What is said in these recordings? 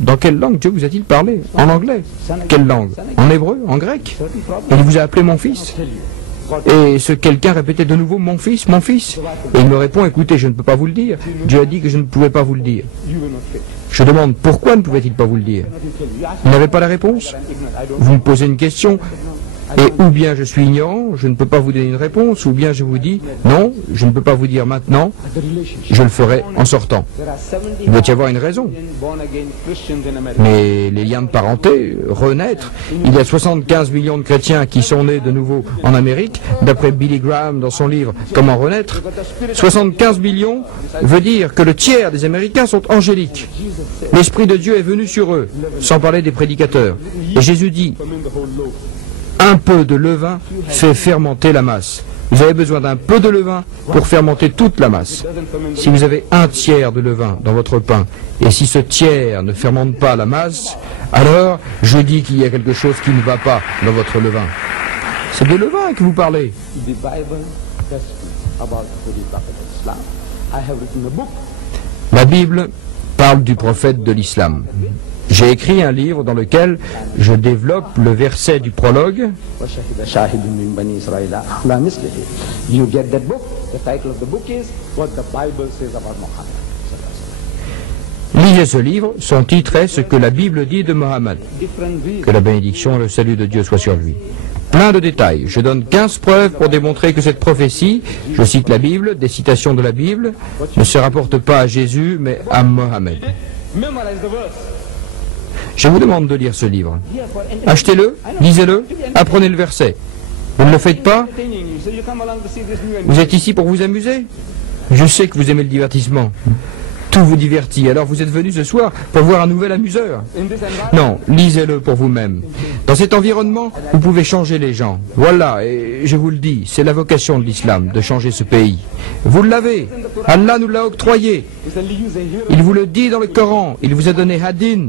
Dans quelle langue Dieu vous a-t-il parlé? En anglais. Quelle langue? En hébreu? En grec? Il vous a appelé mon fils? Et ce quelqu'un répétait de nouveau, mon fils, mon fils. Et il me répond, écoutez, je ne peux pas vous le dire. Dieu a dit que je ne pouvais pas vous le dire. Je demande, pourquoi ne pouvait-il pas vous le dire? Il n'avait pas la réponse? Vous me posez une question, et ou bien je suis ignorant, je ne peux pas vous donner une réponse, ou bien je vous dis, non, je ne peux pas vous dire maintenant, je le ferai en sortant. Il doit y avoir une raison. Mais les liens de parenté, renaître, il y a 75 millions de chrétiens qui sont nés de nouveau en Amérique, d'après Billy Graham dans son livre Comment renaître. 75 millions veut dire que le tiers des Américains sont angéliques. L'Esprit de Dieu est venu sur eux, sans parler des prédicateurs. Et Jésus dit, un peu de levain fait fermenter la masse. Vous avez besoin d'un peu de levain pour fermenter toute la masse. Si vous avez un tiers de levain dans votre pain, et si ce tiers ne fermente pas la masse, alors je dis qu'il y a quelque chose qui ne va pas dans votre levain. C'est de levain que vous parlez. La Bible parle du prophète de l'islam. J'ai écrit un livre dans lequel je développe le verset du prologue. Lisez ce livre, son titre est « Ce que la Bible dit de Mohammed ». Que la bénédiction et le salut de Dieu soient sur lui. Plein de détails. Je donne 15 preuves pour démontrer que cette prophétie, je cite la Bible, des citations de la Bible, ne se rapporte pas à Jésus, mais à Mohammed. Je vous demande de lire ce livre. Achetez-le, lisez-le, apprenez le verset. Vous ne le faites pas? Vous êtes ici pour vous amuser? Je sais que vous aimez le divertissement. Tout vous divertit, alors vous êtes venu ce soir pour voir un nouvel amuseur. Non, lisez-le pour vous-même. Dans cet environnement, vous pouvez changer les gens. Voilà, et je vous le dis, c'est la vocation de l'islam, de changer ce pays. Vous l'avez, Allah nous l'a octroyé. Il vous le dit dans le Coran, il vous a donné hadin,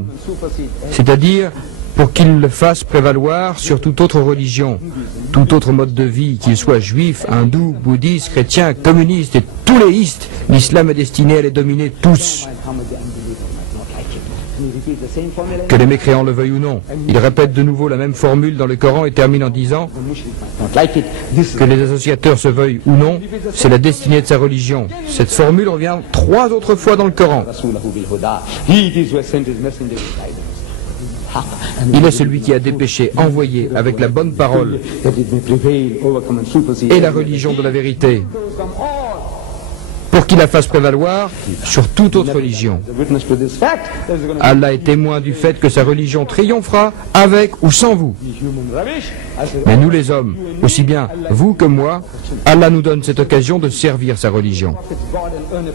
c'est-à-dire pour qu'il le fasse prévaloir sur toute autre religion, tout autre mode de vie, qu'il soit juif, hindou, bouddhiste, chrétien, communiste et tous les istes. L'islam est destiné à les dominer tous. Que les mécréants le veuillent ou non. Il répète de nouveau la même formule dans le Coran et termine en disant que les associateurs se veuillent ou non, c'est la destinée de sa religion. Cette formule revient 3 autres fois dans le Coran. Il est celui qui a dépêché, envoyé avec la bonne parole et la religion de la vérité pour qu'il la fasse prévaloir sur toute autre religion. Allah est témoin du fait que sa religion triomphera avec ou sans vous. Mais nous les hommes, aussi bien vous que moi, Allah nous donne cette occasion de servir sa religion.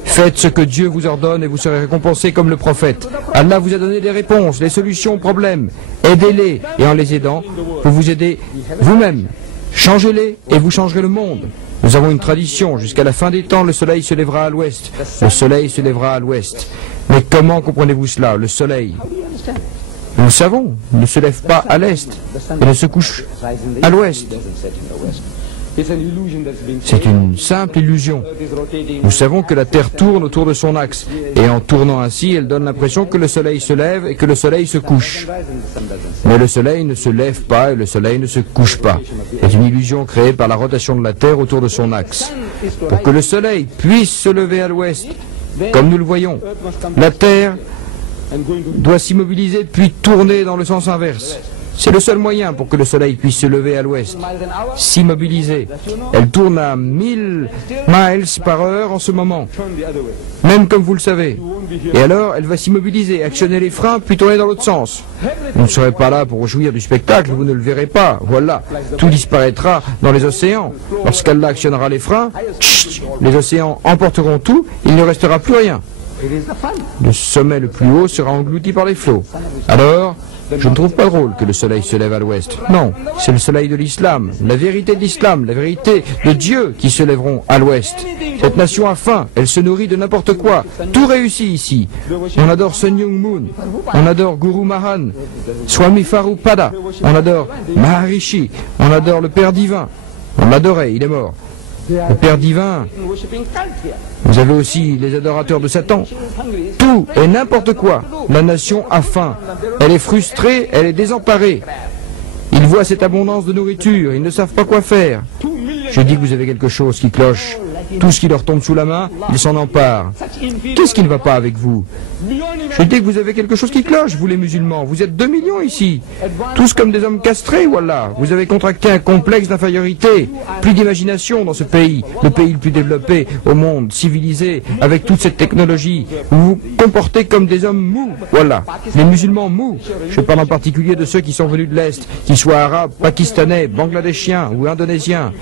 Faites ce que Dieu vous ordonne et vous serez récompensés comme le prophète. Allah vous a donné des réponses, les solutions aux problèmes. Aidez-les et en les aidant, vous vous aidez vous-même. Changez-les et vous changerez le monde. Nous avons une tradition, jusqu'à la fin des temps, le soleil se lèvera à l'ouest. Le soleil se lèvera à l'ouest. Mais comment comprenez-vous cela, le soleil? Nous le savons, il ne se lève pas à l'est, il ne se couche à l'ouest. C'est une simple illusion. Nous savons que la Terre tourne autour de son axe, et en tournant ainsi, elle donne l'impression que le soleil se lève et que le soleil se couche. Mais le soleil ne se lève pas et le soleil ne se couche pas. C'est une illusion créée par la rotation de la Terre autour de son axe. Pour que le soleil puisse se lever à l'ouest, comme nous le voyons, la Terre doit s'immobiliser puis tourner dans le sens inverse. C'est le seul moyen pour que le soleil puisse se lever à l'ouest, s'immobiliser. Elle tourne à 1000 miles par heure en ce moment, même comme vous le savez. Et alors, elle va s'immobiliser, actionner les freins, puis tourner dans l'autre sens. Vous ne serez pas là pour jouir du spectacle, vous ne le verrez pas. Voilà, tout disparaîtra dans les océans. Lorsqu'Allah actionnera les freins, les océans emporteront tout, il ne restera plus rien. Le sommet le plus haut sera englouti par les flots. Alors, je ne trouve pas drôle que le soleil se lève à l'ouest. Non, c'est le soleil de l'islam, la vérité de l'islam, la vérité de Dieu qui se lèveront à l'ouest. Cette nation a faim, elle se nourrit de n'importe quoi. Tout réussit ici. On adore Sun Myung Moon, on adore Guru Mahan, Swami Prabhupada, on adore Maharishi, on adore le Père divin. On l'adorait, il est mort. le Père divin. Vous avez aussi les adorateurs de Satan. Tout et n'importe quoi. La nation a faim. Elle est frustrée, elle est désemparée. Ils voient cette abondance de nourriture, ils ne savent pas quoi faire. Je dis que vous avez quelque chose qui cloche. Tout ce qui leur tombe sous la main, ils s'en emparent. Qu'est-ce qui ne va pas avec vous? Je dis que vous avez quelque chose qui cloche, vous les musulmans. Vous êtes 2 millions ici. Tous comme des hommes castrés, voilà. Vous avez contracté un complexe d'infériorité. Plus d'imagination dans ce pays. Le pays le plus développé au monde, civilisé, avec toute cette technologie. Vous vous comportez comme des hommes mous, voilà. Les musulmans mous. Je parle en particulier de ceux qui sont venus de l'Est, qu'ils soient arabes, pakistanais, bangladeshiens ou indonésiens.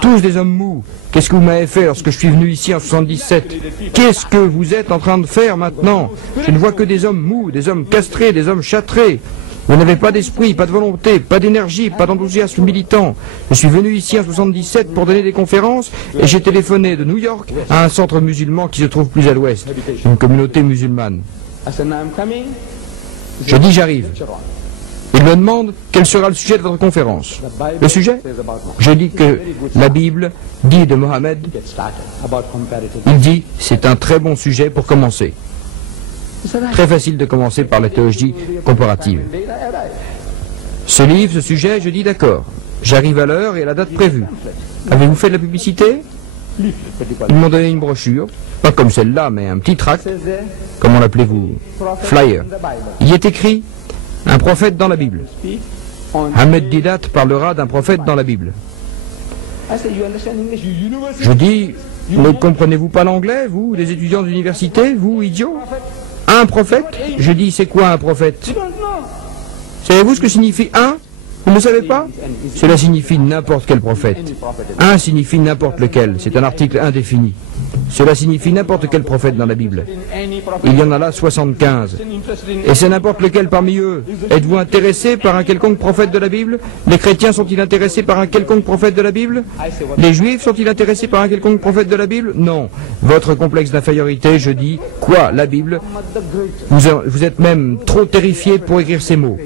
Tous des hommes mous. Qu'est-ce que vous m'avez fait lorsque je suis venu ici en 77? Qu'est-ce que vous êtes en train de faire maintenant? Je ne vois que des hommes mous, des hommes castrés, des hommes châtrés. Vous n'avez pas d'esprit, pas de volonté, pas d'énergie, pas d'enthousiasme militant. Je suis venu ici en 77 pour donner des conférences et j'ai téléphoné de New York à un centre musulman qui se trouve plus à l'ouest, une communauté musulmane. Je dis j'arrive. Il me demande quel sera le sujet de votre conférence. Le sujet? Je dis que la Bible dit de Mohammed, il dit, c'est un très bon sujet pour commencer. Très facile de commencer par la théologie comparative. Ce livre, ce sujet, je dis d'accord. J'arrive à l'heure et à la date prévue. Avez-vous fait de la publicité? Ils m'ont donné une brochure, pas comme celle-là, mais un petit tract. Comment l'appelez-vous? Flyer. Il y est écrit un prophète dans la Bible. Ahmed Didat parlera d'un prophète dans la Bible. Je dis, ne comprenez-vous pas l'anglais, vous, des étudiants d'université, vous, idiots? Un prophète? Je dis, c'est quoi un prophète? Savez-vous ce que signifie un? Vous ne savez pas? Cela signifie n'importe quel prophète. Un signifie n'importe lequel. C'est un article indéfini. Cela signifie n'importe quel prophète dans la Bible. Il y en a là 75. Et c'est n'importe lequel parmi eux. Êtes-vous intéressé par un quelconque prophète de la Bible? Les chrétiens sont-ils intéressés par un quelconque prophète de la Bible? Les juifs sont-ils intéressés par un quelconque prophète de la Bible? Non. Votre complexe d'infériorité, je dis, quoi, la Bible? Vous êtes même trop terrifiés pour écrire ces mots.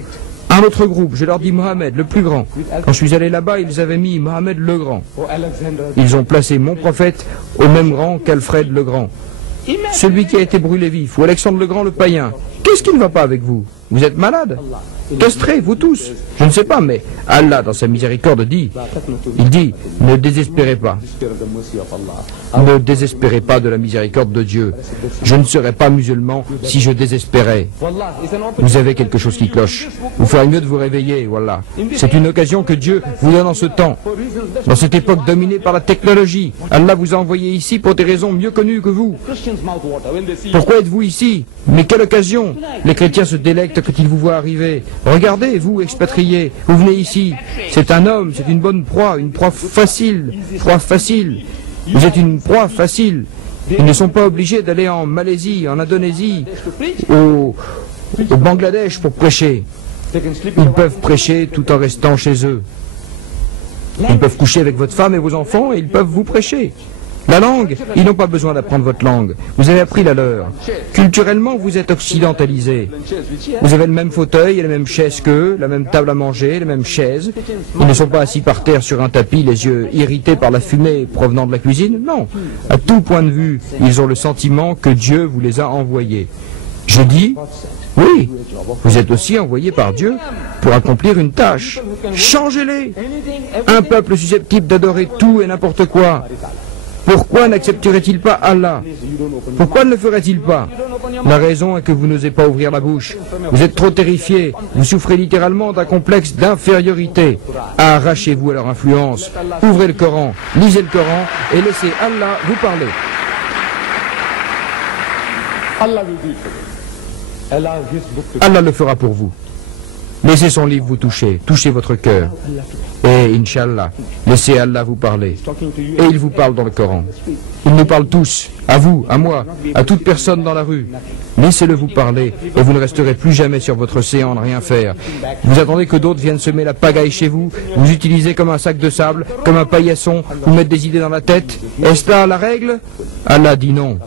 Un autre groupe, je leur dis Mohammed, le plus grand. Quand je suis allé là-bas, ils avaient mis Mohammed le grand. Ils ont placé mon prophète au même rang qu'Alfred le grand. Celui qui a été brûlé vif, ou Alexandre le grand le païen. Qu'est-ce qui ne va pas avec vous? Vous êtes malade? Castrés, vous tous? Je ne sais pas, mais Allah, dans sa miséricorde, dit, il dit, ne désespérez pas. Ne désespérez pas de la miséricorde de Dieu. Je ne serais pas musulman si je désespérais. Vous avez quelque chose qui cloche. Vous ferez mieux de vous réveiller, voilà. C'est une occasion que Dieu vous donne en ce temps. Dans cette époque dominée par la technologie, Allah vous a envoyé ici pour des raisons mieux connues que vous. Pourquoi êtes-vous ici? Mais quelle occasion? Les chrétiens se délectent quand ils vous voient arriver. Regardez, vous, expatriés, vous venez ici. C'est un homme, c'est une bonne proie, une proie facile. Proie facile. Vous êtes une proie facile. Ils ne sont pas obligés d'aller en Malaisie, en Indonésie, au Bangladesh pour prêcher. Ils peuvent prêcher tout en restant chez eux. Ils peuvent coucher avec votre femme et vos enfants et ils peuvent vous prêcher. La langue, ils n'ont pas besoin d'apprendre votre langue. Vous avez appris la leur. Culturellement, vous êtes occidentalisés. Vous avez le même fauteuil et la même chaise qu'eux, la même table à manger, les mêmes chaises. Ils ne sont pas assis par terre sur un tapis, les yeux irrités par la fumée provenant de la cuisine. Non. À tout point de vue, ils ont le sentiment que Dieu vous les a envoyés. Je dis, oui, vous êtes aussi envoyés par Dieu pour accomplir une tâche. Changez-les. Un peuple susceptible d'adorer tout et n'importe quoi. Pourquoi n'accepterait-il pas Allah? Pourquoi ne le ferait-il pas? La raison est que vous n'osez pas ouvrir la bouche. Vous êtes trop terrifiés. Vous souffrez littéralement d'un complexe d'infériorité. Arrachez-vous à leur influence. Ouvrez le Coran, lisez le Coran et laissez Allah vous parler. Allah le fera pour vous. Laissez son livre vous toucher, touchez votre cœur. Et Inch'Allah, laissez Allah vous parler. Et il vous parle dans le Coran. Il nous parle tous, à vous, à moi, à toute personne dans la rue. Laissez-le vous parler et vous ne resterez plus jamais sur votre séant à rien faire. Vous attendez que d'autres viennent semer la pagaille chez vous, vous utilisez comme un sac de sable, comme un paillasson, vous mettre des idées dans la tête. Est-ce là la règle? Allah dit non.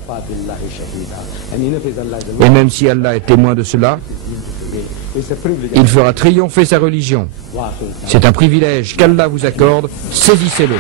Et même si Allah est témoin de cela, il fera triompher sa religion. C'est un privilège qu'Allah vous accorde, saisissez-le.